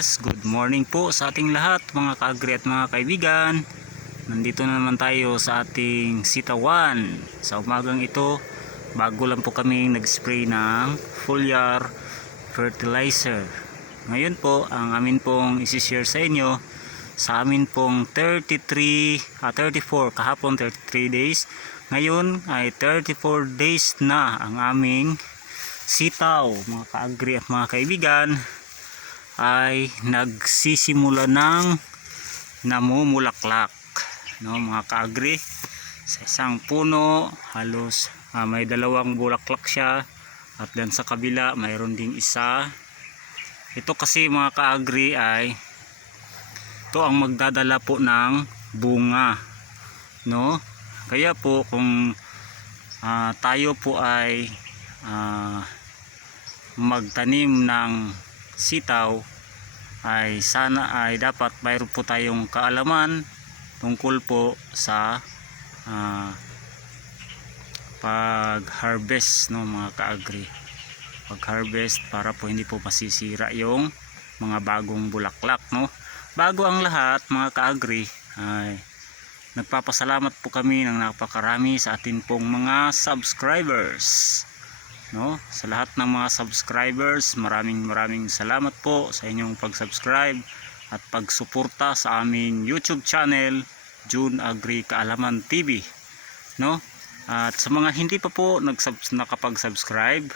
Yes, good morning po sa ating lahat mga kaagri at mga kaibigan. Nandito na naman tayo sa ating sitawan. Sa umagang ito, bago lang po kami nag-spray ng foliar fertilizer. Ngayon po, ang amin pong isi-share sa inyo sa amin pong 33, ah, 34, kahapon 33 days. Ngayon ay 34 days na ang aming sitaw, mga kaagri at mga kaibigan ay nagsisimula ng namumulaklak no mga kaagri. Sa isang puno halos ah, may dalawang bulaklak siya at dan sa kabila mayroon ding isa. Ito kasi mga kaagri ay ito ang magdadala po ng bunga no? Kaya po kung ah, tayo po ay ah, magtanim ng sitaw ay sana ay dapat mayroon po tayong kaalaman tungkol po sa ah, pag harvest no mga kaagri. Pag harvest para po hindi po masisira yung mga bagong bulaklak no? Bago ang lahat mga kaagri ay nagpapasalamat po kami ng napakarami sa atin pong mga subscribers no? Sa lahat ng mga subscribers maraming maraming salamat po sa inyong pag-subscribe at pagsuporta sa aming YouTube channel June Agri Kaalaman TV no? At sa mga hindi pa po nakapag-subscribe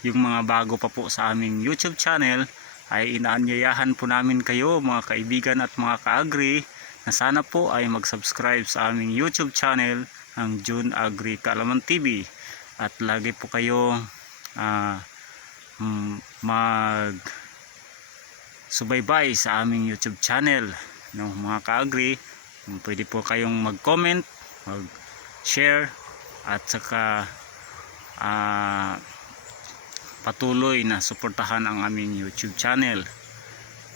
yung mga bago pa po sa aming YouTube channel ay inaanyayahan po namin kayo mga kaibigan at mga kaagri na sana po ay mag-subscribe sa aming YouTube channel ang June Agri Kaalaman TV at lagi po kayo ah, mm, mag subaybay sa aming YouTube channel. No mga kaagri pwede po kayong mag-comment mag-share at saka ah, patuloy na suportahan ang aming YouTube channel.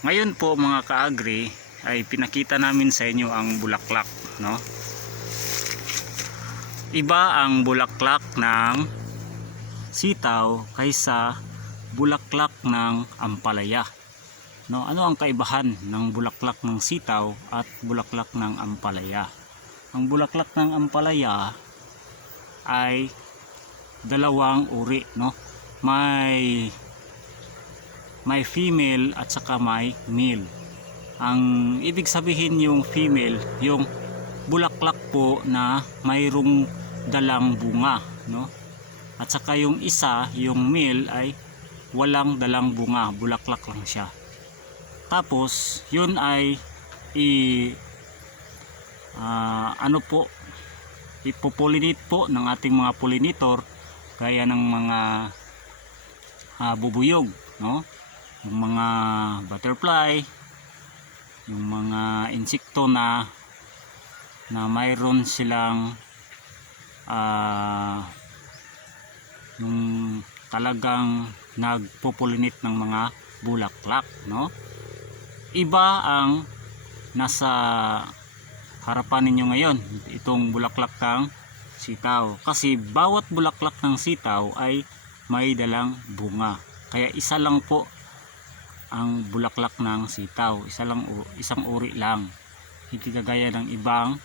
Ngayon po mga kaagri ay pinakita namin sa inyo ang bulaklak no iba ang bulaklak ng sitaw kaysa bulaklak ng ampalaya. No, ano ang kaibahan ng bulaklak ng sitaw at bulaklak ng ampalaya? Ang bulaklak ng ampalaya ay dalawang uri, no? May may female at saka may male. Ang ibig sabihin yung female, yung bulaklak po na mayroong dalang bunga, no? At saka yung isa, yung male ay walang dalang bunga, bulaklak lang siya. Tapos, yun ay i ah, ano po ipopolinate po ng ating mga pollinator gaya ng mga ah, bubuyog, no? Yung mga butterfly, yung mga insekto na na mayroon silang ah yung talagang nagpopolinate ng mga bulaklak no? Iba ang nasa harapan ninyo ngayon itong bulaklak ng sitaw. Kasi bawat bulaklak ng sitaw ay may dalang bunga. Kaya isa lang po ang bulaklak ng sitaw. Isa lang isang uri lang. Hindi kagaya ng ibang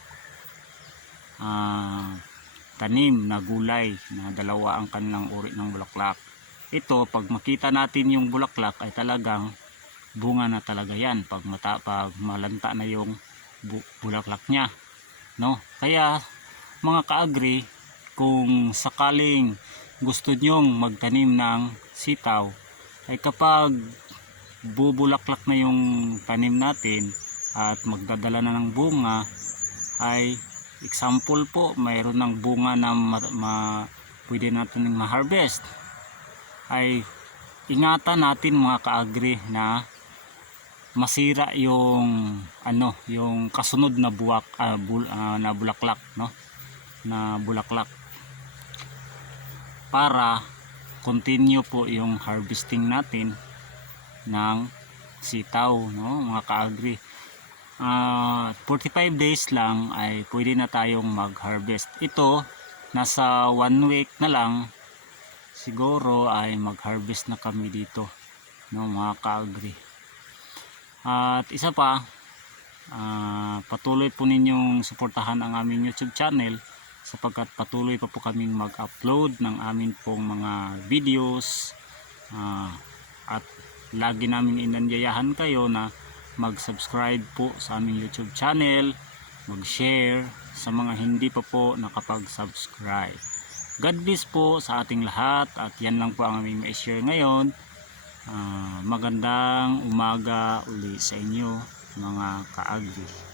ah, tanim na gulay na dalawa ang kanilang uri ng bulaklak. Ito, pag makita natin yung bulaklak ay talagang bunga na talaga yan pag, mata, pag malanta na yung bu- bulaklak niya. No? Kaya mga kaagri, kung sakaling gusto nyong magtanim ng sitaw, ay kapag bubulaklak na yung tanim natin at magdadala na ng bunga, ay example po mayroon ng bunga na ma, ma- pwede natin ma-harvest. Ay ingatan natin mga kaagri na masira yung ano yung kasunod na buwak ah, bul, ah, na bulaklak no? Na bulaklak. Para continue po yung harvesting natin ng sitaw no mga kaagri ah 45 days lang ay pwede na tayong mag-harvest. Ito, nasa one week na lang, siguro ay mag-harvest na kami dito, no, mga ka-agri. At isa pa, ah, patuloy po ninyong suportahan ang aming YouTube channel sapagkat patuloy pa po kaming mag-upload ng amin pong mga videos ah, at lagi namin inanyayahan kayo na mag-subscribe po sa aming YouTube channel, mag-share sa mga hindi pa po nakapag-subscribe. God bless po sa ating lahat at yan lang po ang aming ma-share ngayon. Ah, magandang umaga uli sa inyo mga kaagri.